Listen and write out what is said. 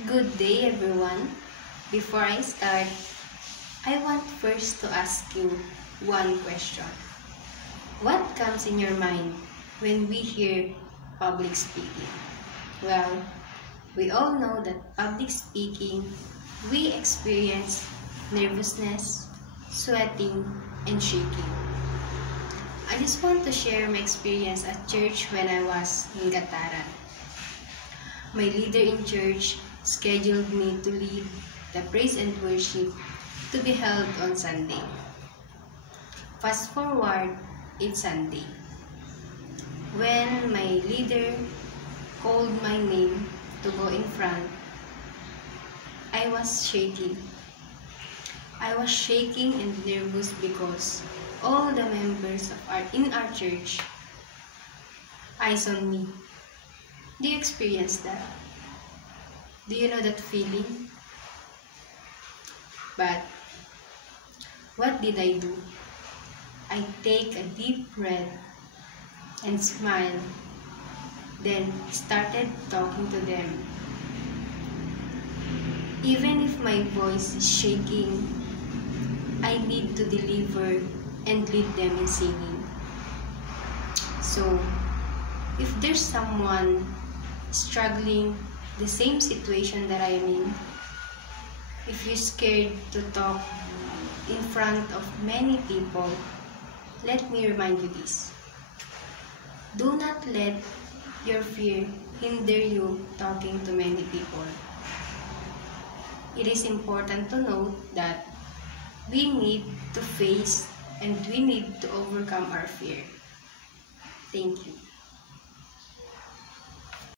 Good day, everyone. Before I start, I want first to ask you one question. What comes in your mind when we hear public speaking? Well, we all know that public speaking, we experience nervousness, sweating, and shaking. I just want to share my experience at church when I was in Gataran. My leader in church scheduled me to lead the praise and worship to be held on Sunday. Fast forward, it's Sunday. When my leader called my name to go in front, I was shaking. I was shaking and nervous because all the members in our church eyes on me. Do you experience that? Do you know that feeling? But what did I do? I take a deep breath and smile, then started talking to them. Even if my voice is shaking, I need to deliver and lead them in singing. So, if there's someone struggling the same situation that I am in, if you're scared to talk in front of many people, let me remind you this. Do not let your fear hinder you talking to many people. It is important to note that we need to face and we need to overcome our fear. Thank you.